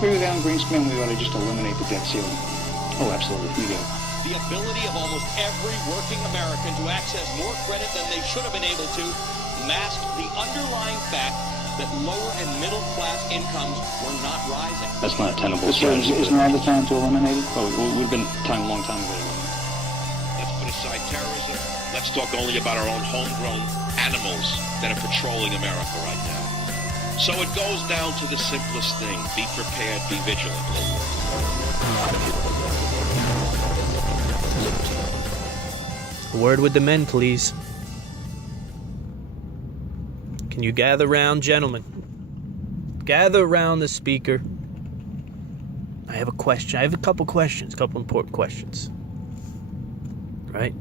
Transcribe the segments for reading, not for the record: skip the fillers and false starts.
agree with Alan Greenspan, we ought to just eliminate the debt ceiling. Oh, absolutely, we do. The ability of almost every working American to access more credit than they should have been able to masked the underlying fact that lower and middle class incomes were not rising. That's not a tenable strategy. Isn't now the time to eliminate it? Oh, we've been a long time ago to eliminate it. Let's put aside terrorism. Let's talk only about our own homegrown animals that are patrolling America right now. So it goes down to the simplest thing. Be prepared, be vigilant. A word with the men, please. Can you gather round, gentlemen? Gather around the speaker. I have a question. I have a couple questions, couple important questions. Right?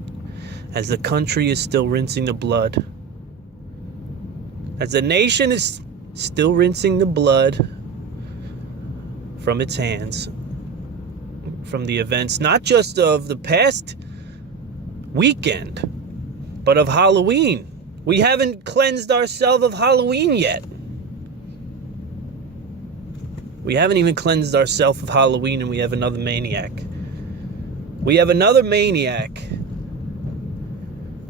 As the country is still rinsing the blood, as the nation is still rinsing the blood from its hands, from the events, not just of the past weekend, but of Halloween. We haven't cleansed ourselves of Halloween yet. We haven't even cleansed ourselves of Halloween, and we have another maniac. We have another maniac.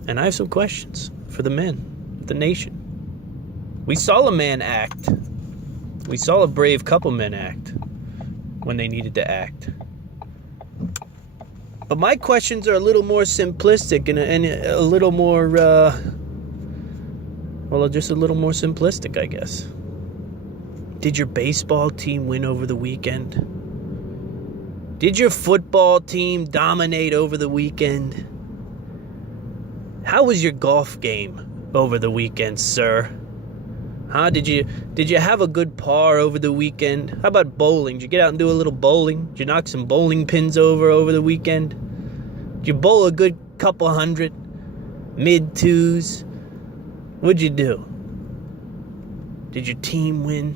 And I have some questions for the men, the nation. We saw a man act. We saw a brave couple men act when they needed to act. But my questions are a little more simplistic and a little more, just a little more simplistic, I guess. Did your baseball team win over the weekend? Did your football team dominate over the weekend? How was your golf game over the weekend, sir? Huh? Did you have a good par over the weekend? How about bowling? Did you get out and do a little bowling? Did you knock some bowling pins over the weekend? Did you bowl a good couple hundred? Mid-twos? What'd you do? Did your team win?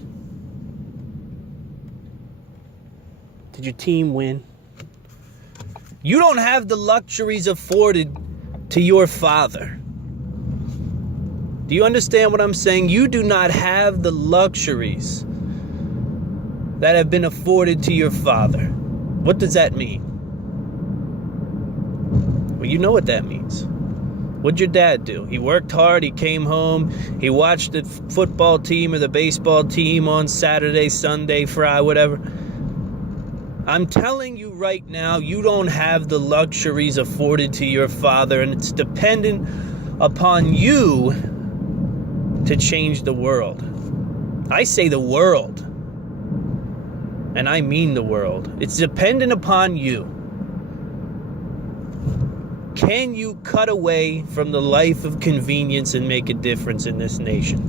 Did your team win? You don't have the luxuries afforded to your father. Do you understand what I'm saying? You do not have the luxuries that have been afforded to your father. What does that mean? Well, you know what that means. What'd your dad do? He worked hard, he came home, he watched the football team or the baseball team on Saturday, Sunday, Friday, whatever. I'm telling you right now, you don't have the luxuries afforded to your father, and it's dependent upon you to change the world. I say the world, and I mean the world. It's dependent upon you. Can you cut away from the life of convenience and make a difference in this nation?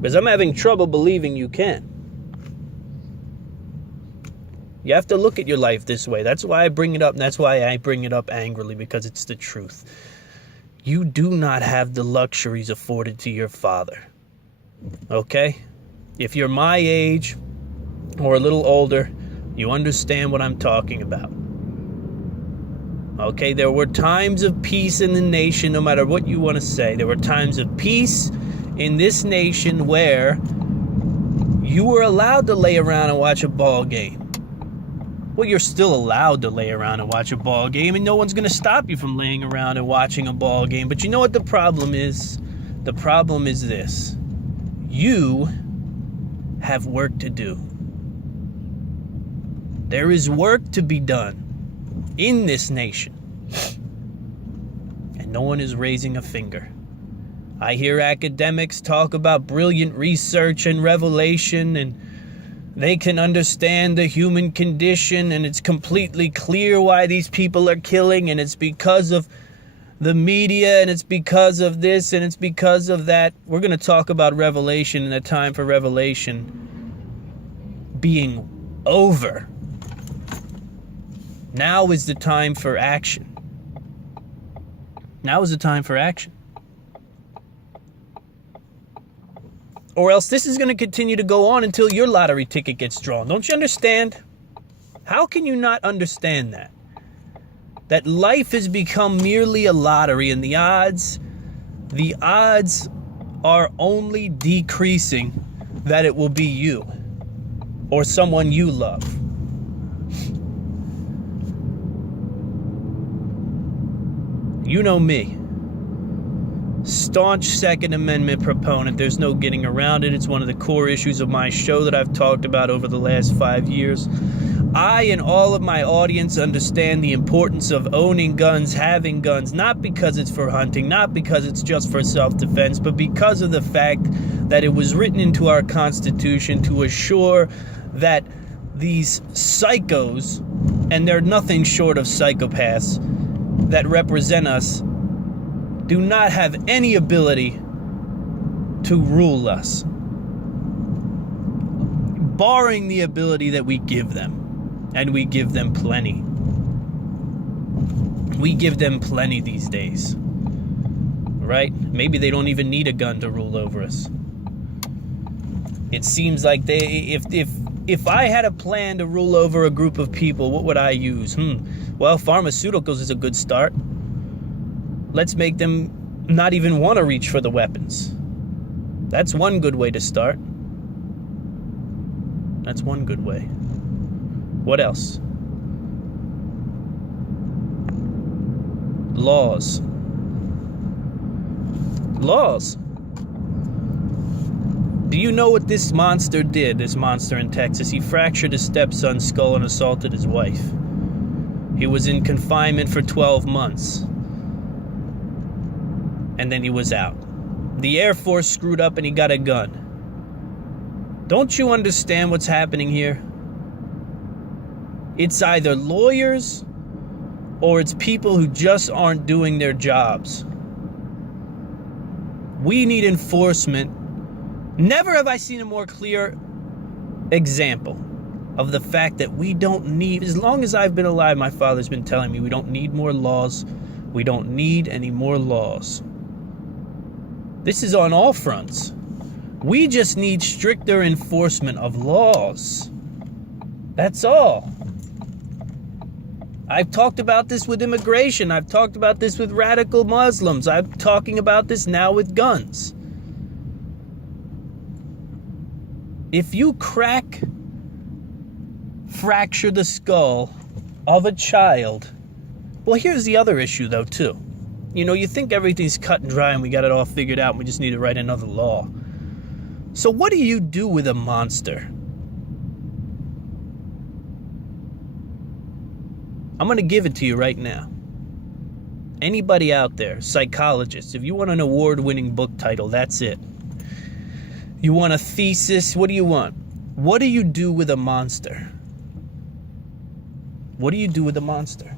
Because I'm having trouble believing you can. You have to look at your life this way. That's why I bring it up, and that's why I bring it up angrily, because it's the truth. You do not have the luxuries afforded to your father. Okay? If you're my age or a little older, you understand what I'm talking about. Okay? There were times of peace in the nation, no matter what you want to say. There were times of peace in this nation where you were allowed to lay around and watch a ball game. Well, you're still allowed to lay around and watch a ball game, and no one's going to stop you from laying around and watching a ball game. But you know what the problem is? The problem is this. You have work to do. There is work to be done in this nation. And no one is raising a finger. I hear academics talk about brilliant research and revelation, and they can understand the human condition, and it's completely clear why these people are killing, and it's because of the media, and it's because of this, and it's because of that. We're going to talk about revelation and the time for revelation being over. Now is the time for action. Now is the time for action. Or else this is going to continue to go on until your lottery ticket gets drawn. Don't you understand? How can you not understand that? That life has become merely a lottery, and the odds are only decreasing that it will be you. or someone you love. You know me. Staunch Second Amendment proponent. There's no getting around it. It's one of the core issues of my show that I've talked about over the last 5 years. I and all of my audience understand the importance of owning guns, having guns, not because it's for hunting, not because it's just for self-defense, but because of the fact that it was written into our Constitution to assure that these psychos, and they're nothing short of psychopaths, that represent us, do not have any ability to rule us, barring the ability that we give them. And we give them plenty. We give them plenty these days. Right? Maybe they don't even need a gun to rule over us. It seems like if I had a plan to rule over a group of people, what would I use? Well, pharmaceuticals is a good start. Let's make them not even want to reach for the weapons. That's one good way to start. That's one good way. What else? Laws. Laws. Do you know what this monster did, this monster in Texas? He fractured his stepson's skull and assaulted his wife. He was in confinement for 12 months. And then he was out. The Air Force screwed up and he got a gun. Don't you understand what's happening here? It's either lawyers or it's people who just aren't doing their jobs. We need enforcement. Never have I seen a more clear example of the fact that we don't need, as long as I've been alive, my father's been telling me we don't need more laws. We don't need any more laws. This is on all fronts. We just need stricter enforcement of laws. That's all. I've talked about this with immigration. I've talked about this with radical Muslims. I'm talking about this now with guns. If you fracture the skull of a child, well, here's the other issue, though, too. You know, you think everything's cut and dry and we got it all figured out and we just need to write another law. So what do you do with a monster? I'm going to give it to you right now. Anybody out there, psychologists, if you want an award-winning book title, that's it. You want a thesis? What do you want? What do you do with a monster? What do you do with a monster?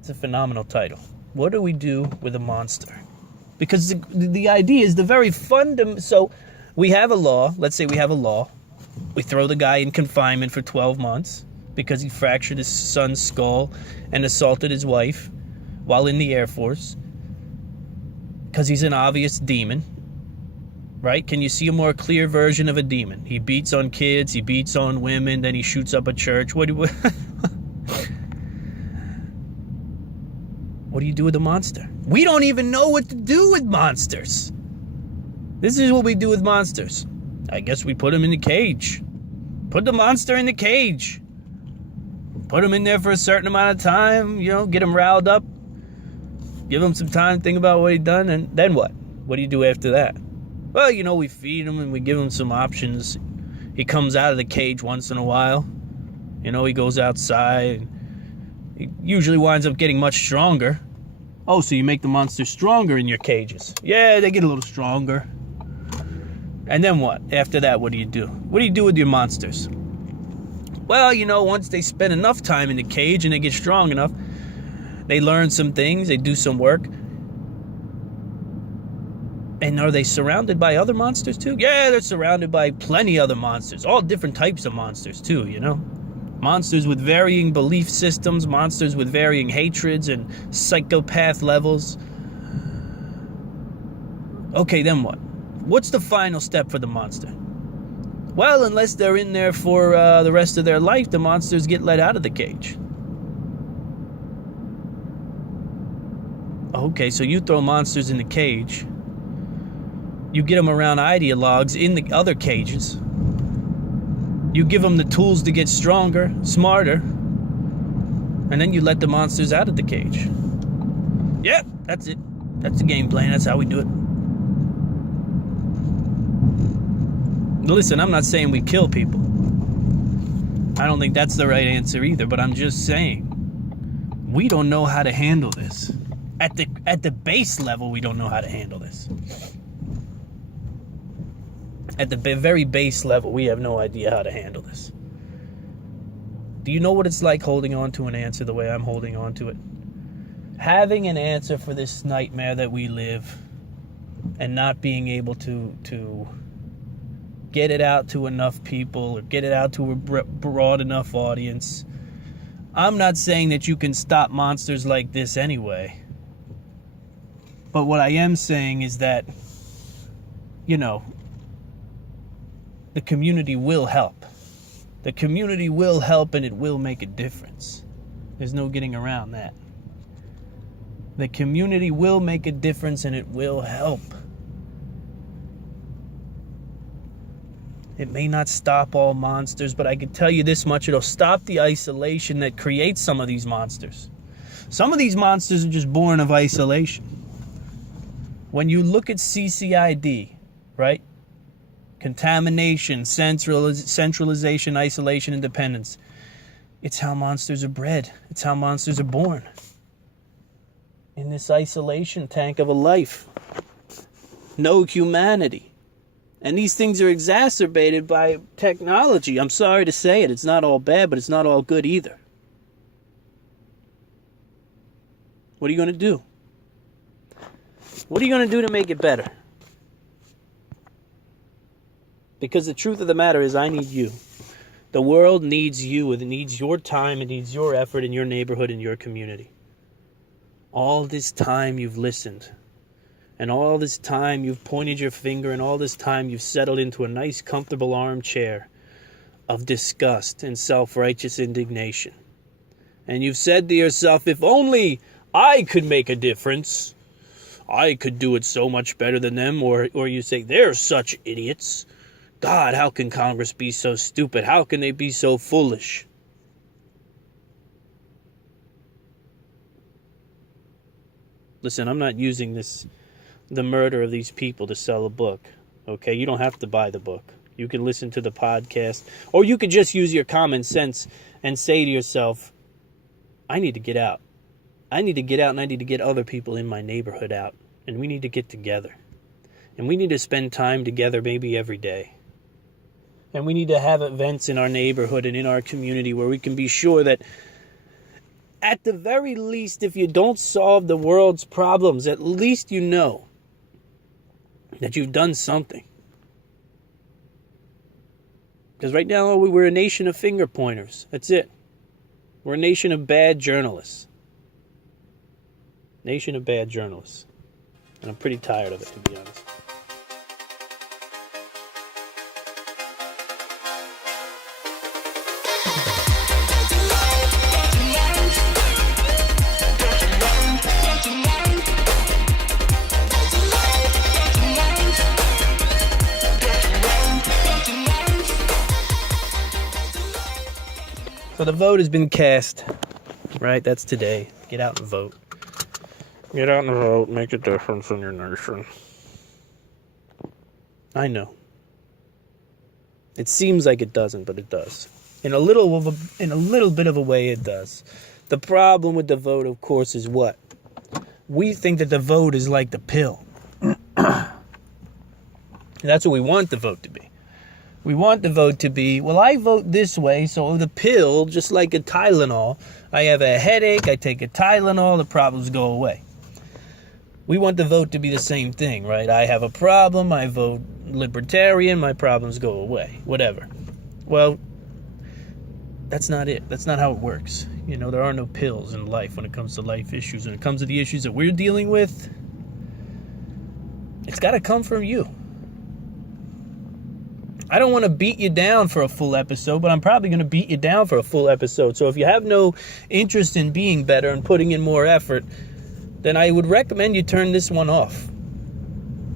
It's a phenomenal title. What do we do with a monster? Because the idea is the very fundamental. So we have a law. Let's say we have a law. We throw the guy in confinement for 12 months because he fractured his son's skull and assaulted his wife while in the Air Force because he's an obvious demon. Right? Can you see a more clear version of a demon? He beats on kids, he beats on women, then he shoots up a church. What do you do with a monster? We don't even know what to do with monsters. This is what we do with monsters. I guess we put him in the cage. Put the monster in the cage. Put him in there for a certain amount of time, you know, get him riled up. Give him some time to think about what he done, and then what? What do you do after that? Well, you know, we feed him and we give him some options. He comes out of the cage once in a while. You know, he goes outside. And he usually winds up getting much stronger. Oh, so you make the monster stronger in your cages. Yeah, they get a little stronger. And then what? After that, what do you do? What do you do with your monsters? Well, you know, once they spend enough time in the cage and they get strong enough, they learn some things, they do some work. And are they surrounded by other monsters too? Yeah, they're surrounded by plenty other monsters. All different types of monsters too, you know? Monsters with varying belief systems, monsters with varying hatreds and psychopath levels. Okay, then what? What's the final step for the monster? Well, unless they're in there for the rest of their life, the monsters get let out of the cage. Okay, so you throw monsters in the cage. You get them around ideologues in the other cages. You give them the tools to get stronger, smarter, and then you let the monsters out of the cage. Yep, that's it. That's the game plan. That's how we do it. Listen, I'm not saying we kill people. I don't think that's the right answer either, but I'm just saying we don't know how to handle this. At the base level, we don't know how to handle this. At the very base level, we have no idea how to handle this. Do you know what it's like holding on to an answer the way I'm holding on to it? Having an answer for this nightmare that we live and not being able to get it out to enough people or get it out to a broad enough audience. I'm not saying that you can stop monsters like this anyway. But what I am saying is that, the community will help. The community will help and it will make a difference. There's no getting around that. The community will make a difference and it will help. It may not stop all monsters, but I can tell you this much, it'll stop the isolation that creates some of these monsters. Some of these monsters are just born of isolation. When you look at CCID, right? Contamination, centralization, isolation, and dependence. It's how monsters are bred. It's how monsters are born. In this isolation tank of a life. No humanity. And these things are exacerbated by technology. I'm sorry to say it. It's not all bad, but it's not all good either. What are you going to do? What are you going to do to make it better? Because the truth of the matter is I need you. The world needs you. It needs your time. It needs your effort in your neighborhood, in your community. All this time you've listened. And all this time you've pointed your finger. And all this time you've settled into a nice, comfortable armchair of disgust and self-righteous indignation. And you've said to yourself, if only I could make a difference. I could do it so much better than them. Or you say, they're such idiots. God, how can Congress be so stupid? How can they be so foolish? Listen, I'm not using the murder of these people to sell a book. Okay, you don't have to buy the book. You can listen to the podcast. Or you could just use your common sense and say to yourself, I need to get out. I need to get out and I need to get other people in my neighborhood out. And we need to get together. And we need to spend time together maybe every day. And we need to have events in our neighborhood and in our community where we can be sure that at the very least, if you don't solve the world's problems, at least you know that you've done something. Because right now we're a nation of finger pointers. That's it. We're a nation of bad journalists. Nation of bad journalists. And I'm pretty tired of it, to be honest. So the vote has been cast, right? That's today. Get out and vote. Get out and vote. Make a difference in your nation. I know. It seems like it doesn't, but it does. In a little bit of a way, it does. The problem with the vote, of course, is what? We think that the vote is like the pill. That's what we want the vote to be. We want the vote to be, well, I vote this way, so the pill, just like a Tylenol, I have a headache, I take a Tylenol, the problems go away. We want the vote to be the same thing, right? I have a problem, I vote libertarian, my problems go away, whatever. Well, that's not it. That's not how it works. There are no pills in life when it comes to life issues. When it comes to the issues that we're dealing with, it's got to come from you. I don't want to beat you down for a full episode, but I'm probably going to beat you down for a full episode. So if you have no interest in being better and putting in more effort, then I would recommend you turn this one off.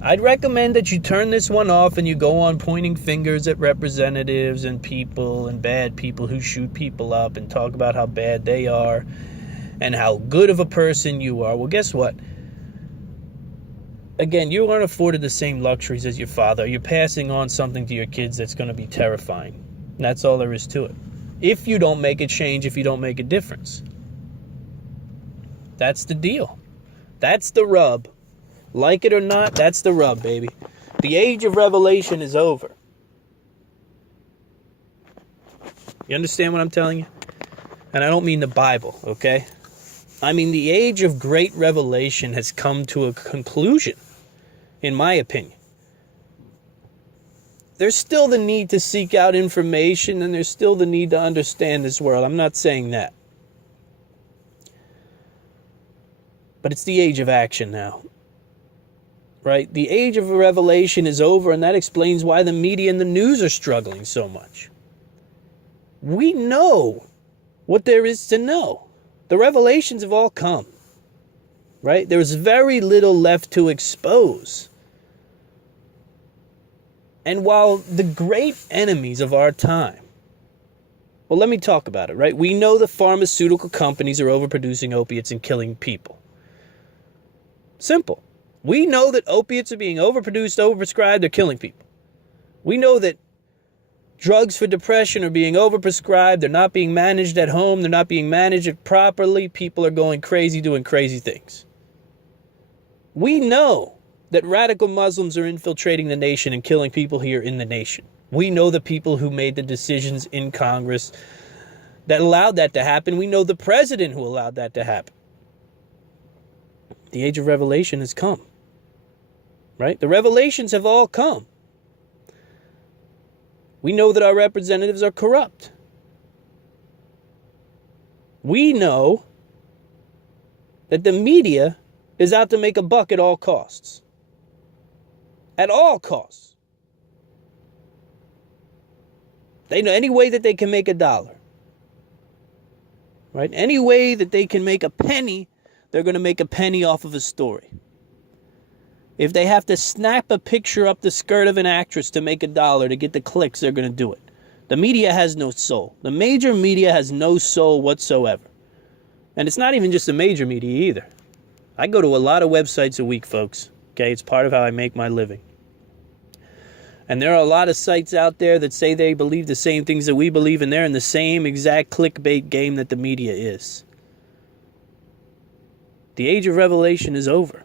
I'd recommend that you turn this one off and you go on pointing fingers at representatives and people and bad people who shoot people up and talk about how bad they are and how good of a person you are. Well, guess what? Again, you aren't afforded the same luxuries as your father. You're passing on something to your kids that's going to be terrifying. And that's all there is to it. If you don't make a change, if you don't make a difference. That's the deal. That's the rub. Like it or not, that's the rub, baby. The age of revelation is over. You understand what I'm telling you? And I don't mean the Bible, okay? I mean the age of great revelation has come to a conclusion, in my opinion. There's still the need to seek out information, and there's still the need to understand this world. I'm not saying that. But it's the age of action now. Right? The age of revelation is over, and that explains why the media and the news are struggling so much. We know what there is to know. The revelations have all come. Right? There's very little left to expose. And while the great enemies of our time, well, let me talk about it, right? We know the pharmaceutical companies are overproducing opiates and killing people. Simple. We know that opiates are being overproduced, overprescribed, they're killing people. We know that drugs for depression are being overprescribed, they're not being managed at home, they're not being managed properly, people are going crazy, doing crazy things. We know that radical Muslims are infiltrating the nation and killing people here in the nation. We know the people who made the decisions in Congress that allowed that to happen. We know the president who allowed that to happen. The age of revelation has come. Right? The revelations have all come. We know that our representatives are corrupt. We know that the media is out to make a buck at all costs. At all costs. They know any way that they can make a dollar. Right? Any way that they can make a penny, they're going to make a penny off of a story. If they have to snap a picture up the skirt of an actress to make a dollar to get the clicks, they're going to do it. The media has no soul. The major media has no soul whatsoever. And it's not even just the major media either. I go to a lot of websites a week, folks. Okay, it's part of how I make my living. And there are a lot of sites out there that say they believe the same things that we believe, and they're in the same exact clickbait game that the media is. The age of revelation is over.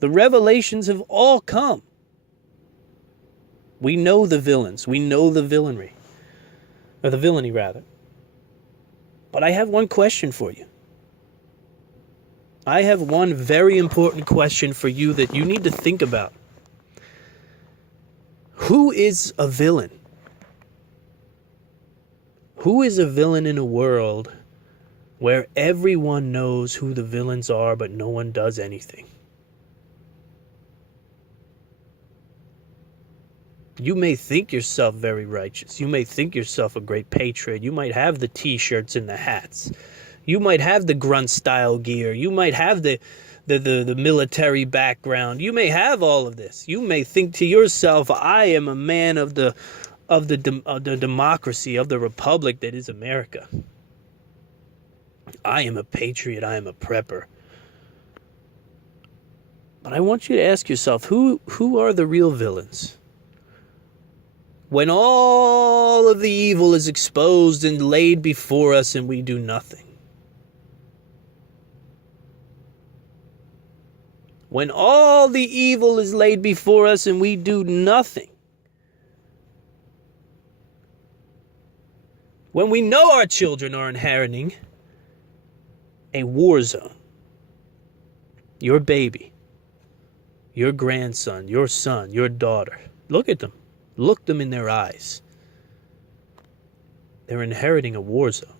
The revelations have all come. We know the villains. We know the villainy. Or the villainy, rather. But I have one question for you. I have one very important question for you that you need to think about. Who is a villain? Who is a villain in a world where everyone knows who the villains are, but no one does anything? You may think yourself very righteous. You may think yourself a great patriot. You might have the t-shirts and the hats. You might have the grunt style gear. You might have the military background. You may have all of this. You may think to yourself, I am a man of the democracy, of the republic that is America. I am a patriot. I am a prepper. But I want you to ask yourself, who are the real villains? When all of the evil is exposed and laid before us and we do nothing. When all the evil is laid before us and we do nothing. When we know our children are inheriting a war zone. Your baby, your grandson, your son, your daughter. Look at them. Look them in their eyes. They're inheriting a war zone.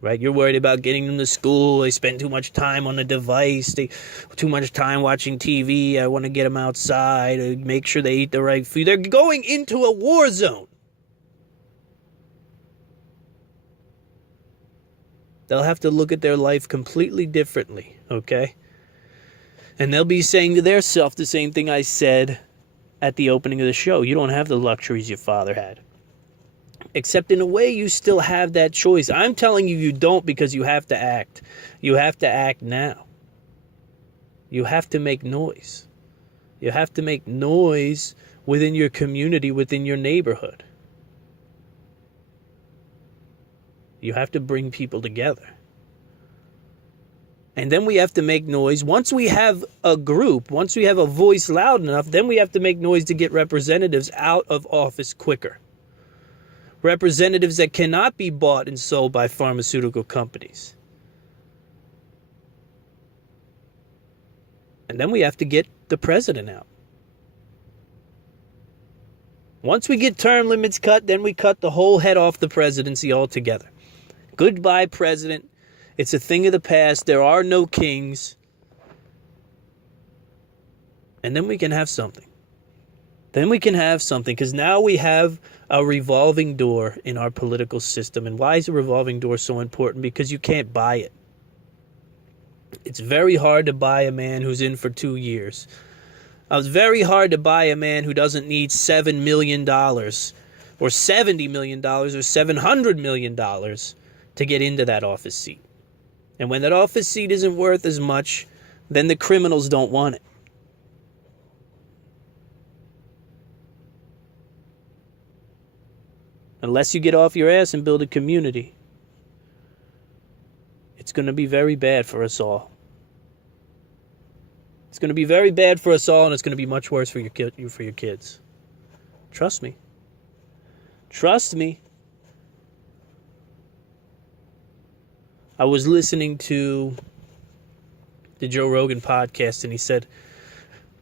Right? You're worried about getting them to school. They spend too much time on the device. Too much time watching TV. I want to get them outside. Make sure they eat the right food. They're going into a war zone. They'll have to look at their life completely differently, okay? And they'll be saying to their self the same thing I said at the opening of the show. You don't have the luxuries your father had. Except in a way, you still have that choice. I'm telling you, you don't, because you have to act. You have to act now. You have to make noise. You have to make noise within your community, within your neighborhood. You have to bring people together. And then we have to make noise. Once we have a group, once we have a voice loud enough, then we have to make noise to get representatives out of office quicker. Representatives that cannot be bought and sold by pharmaceutical companies. And then we have to get the president out. Once we get term limits cut, then we cut the whole head off the presidency altogether. Goodbye, president. It's a thing of the past. There are no kings. And then we can have something. Then we can have something, because now we have a revolving door in our political system. And why is a revolving door so important? Because you can't buy it. It's very hard to buy a man who's in for 2 years. It's very hard to buy a man who doesn't need $7 million or $70 million or $700 million to get into that office seat. And when that office seat isn't worth as much, then the criminals don't want it. Unless you get off your ass and build a community, it's going to be very bad for us all. It's going to be very bad for us all, and it's going to be much worse for your kids. Trust me. Trust me. I was listening to the Joe Rogan podcast, and he said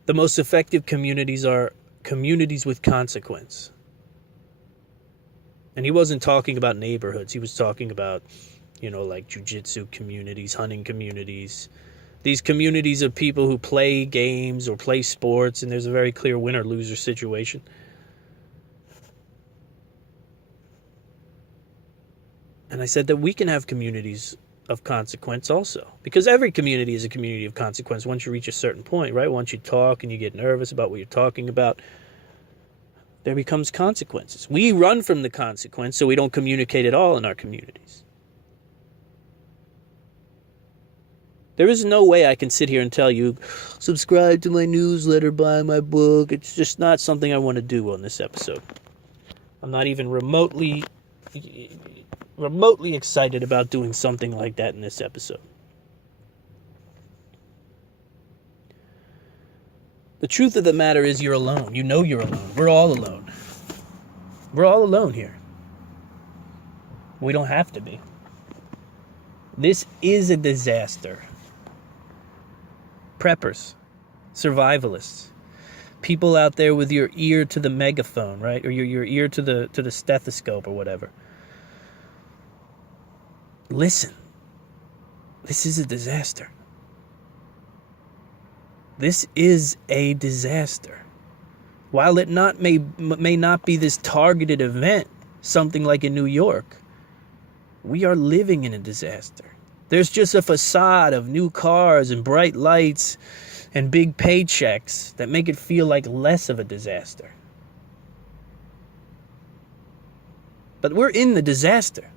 the most effective communities are communities with consequence. And he wasn't talking about neighborhoods. He was talking about, like jiu-jitsu communities, hunting communities. These communities of people who play games or play sports, and there's a very clear winner-loser situation. And I said that we can have communities of consequence also. Because every community is a community of consequence once you reach a certain point, right? Once you talk and you get nervous about what you're talking about, there becomes consequences. We run from the consequence, so we don't communicate at all in our communities. There is no way I can sit here and tell you, subscribe to my newsletter, buy my book. It's just not something I want to do on this episode. I'm not even remotely excited about doing something like that in this episode. The truth of the matter is you're alone. You know you're alone. We're all alone. We're all alone here. We don't have to be. This is a disaster. Preppers, survivalists, people out there with your ear to the megaphone, right? Or your ear to the stethoscope or whatever. Listen. This is a disaster. This is a disaster. While it may not be this targeted event, something like in New York, we are living in a disaster. There's just a facade of new cars and bright lights and big paychecks that make it feel like less of a disaster. But we're in the disaster.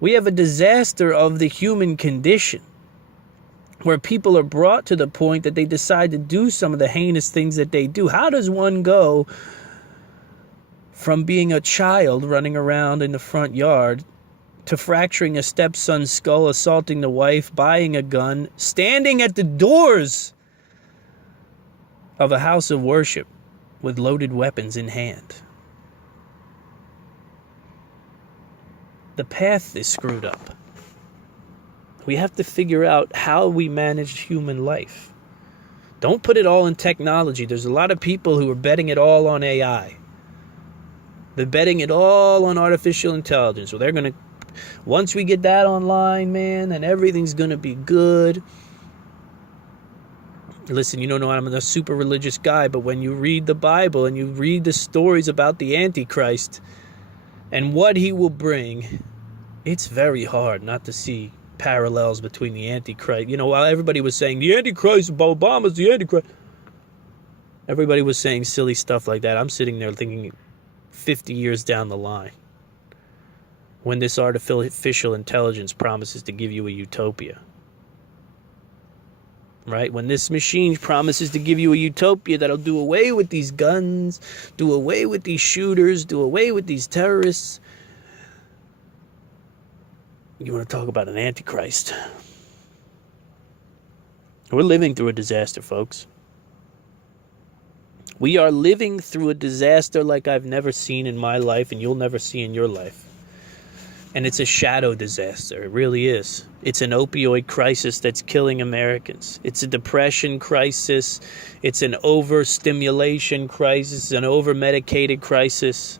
We have a disaster of the human condition, where people are brought to the point that they decide to do some of the heinous things that they do. How does one go from being a child running around in the front yard to fracturing a stepson's skull, assaulting the wife, buying a gun, standing at the doors of a house of worship with loaded weapons in hand? The path is screwed up. We have to figure out how we manage human life. Don't put it all in technology. There's a lot of people who are betting it all on AI. They're betting it all on artificial intelligence. So they're going to, once we get that online, man, then everything's going to be good. Listen, you don't know I'm a super religious guy, but when you read the Bible and you read the stories about the Antichrist and what he will bring, it's very hard not to see parallels between the Antichrist. You know, while everybody was saying, the Antichrist, Obama's the Antichrist. Everybody was saying silly stuff like that. I'm sitting there thinking 50 years down the line, when this artificial intelligence promises to give you a utopia. Right? When this machine promises to give you a utopia that'll do away with these guns, do away with these shooters, do away with these terrorists. You want to talk about an antichrist? We're living through a disaster, folks. We are living through a disaster like I've never seen in my life and you'll never see in your life. And it's a shadow disaster. It really is. It's an opioid crisis that's killing Americans. It's a depression crisis. It's an overstimulation crisis. It's an over-medicated crisis.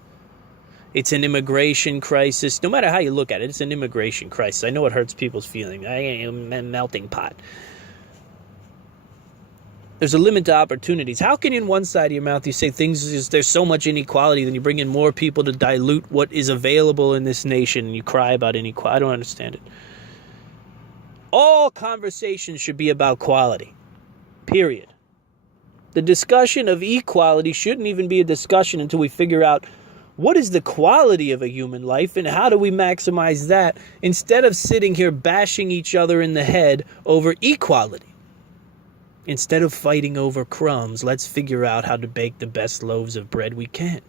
It's an immigration crisis. No matter how you look at it, it's an immigration crisis. I know it hurts people's feelings. I am a melting pot. There's a limit to opportunities. How can in one side of your mouth you say there's so much inequality, then you bring in more people to dilute what is available in this nation and you cry about inequality? I don't understand it. All conversations should be about quality. Period. The discussion of equality shouldn't even be a discussion until we figure out what is the quality of a human life and how do we maximize that instead of sitting here bashing each other in the head over equality. Instead of fighting over crumbs, let's figure out how to bake the best loaves of bread we can.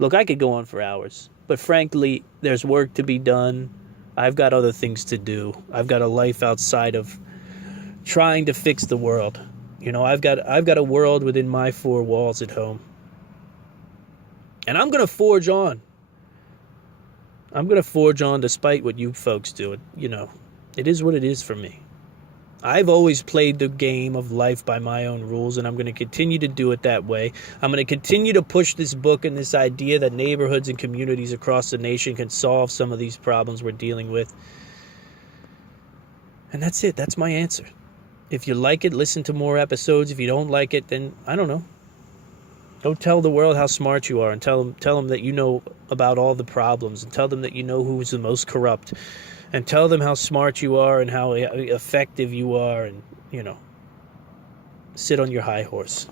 Look, I could go on for hours, but frankly, there's work to be done. I've got other things to do. I've got a life outside of trying to fix the world. You know, I've got a world within my four walls at home. And I'm going to forge on. I'm going to forge on despite what you folks do. You know, it is what it is for me. I've always played the game of life by my own rules, and I'm going to continue to do it that way. I'm going to continue to push this book and this idea that neighborhoods and communities across the nation can solve some of these problems we're dealing with. And that's it. That's my answer. If you like it, listen to more episodes. If you don't like it, then I don't know. Don't tell the world how smart you are, and tell them that you know about all the problems, and tell them that you know who's the most corrupt. And tell them how smart you are and how effective you are, and, you know, sit on your high horse.